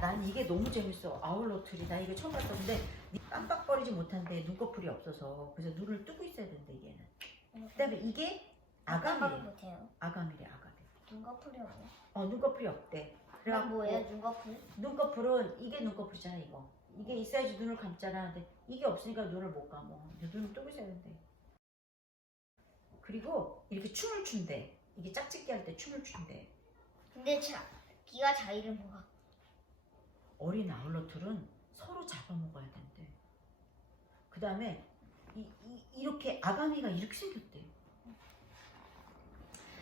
난 이게 너무 재밌어. 아울러틀이 나 이거 처음 봤어. 근데 깜빡거리지 못한데 눈꺼풀이 없어서 그래서 눈을 뜨고 있어야 된대 얘는. 그다음에 이게 아까도 아가미. 못해요. 아가미래 아가미. 눈꺼풀이 없네. 어 눈꺼풀이 없대. 그럼 그래갖고 뭐예요 눈꺼풀? 눈꺼풀은 이게 눈꺼풀이잖아 이거. 이게 있어야지 눈을 감잖아. 근데 이게 없으니까 눈을 못 감어. 근데 눈을 뜨고 있어야 된대. 그리고 이렇게 춤을 춘대. 이게 짝짓기 할 때 춤을 춘대. 근데 자, 기가 자기를 뭐가? 어린 아울러틀은 서로 잡아먹어야 된대. 그 다음에 이, 이, 렇게 아가미가 이렇게 생겼대.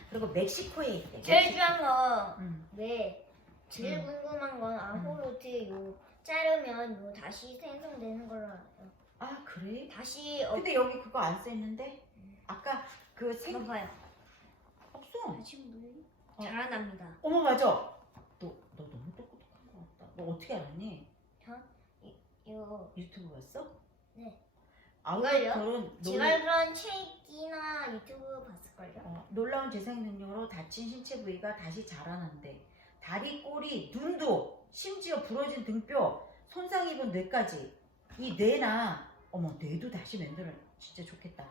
그리고 멕시코에 있대. 제일 멕시코. 중요한 건 응. 왜? 제일 음. 궁금한 건 아호로트 요 자르면 요 다시 생성되는 걸로 알아요. 아 그래? 다시 어, 근데 여기 그거 안 써있는데? 아까 그 생... 봐요. 없어. 다시 물 어. 자라납니다. 어머 맞아. 너, 너 너무 똑똑한 것 같다. 너 어떻게 알았니? 이거 유튜브 봤어? 네. 아울러틀은 제가 그런 책이나 유튜브 봤을걸요. 어, 놀라운 재생 능력으로 다친 신체 부위가 다시 자라난대. 다리, 꼬리, 눈도, 심지어 부러진 등뼈, 손상 입은 뇌까지. 이 뇌나 어머 뇌도 다시 만들어 진짜 좋겠다.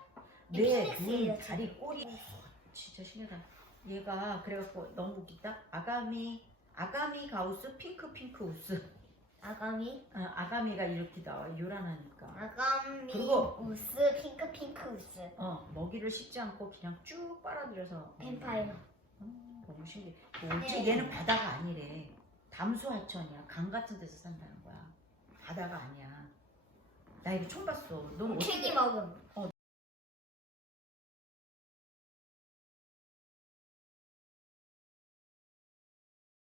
뇌, 피닉스예요, 눈, 다리, 꼬리. 어, 진짜 신기하다. 얘가 그래갖고 너무 웃기다. 아가미, 아가미 가우스, 핑크 핑크 우스. 아가미, 아, 아가미가 이렇게 나와 요란하니까. 아가미, 그리고- 우스, 핑크 핑크 우스, 어 먹이를 씹지 않고 그냥 쭉 빨아들여서. 뱀파이어. 음, 너무 신기해. 뭐지? 네. 얘는 바다가 아니래. 담수 하천이야. 강 같은 데서 산다는 거야. 바다가 아니야. 나 이거 처음 봤어. 너 어떻게? 먹음.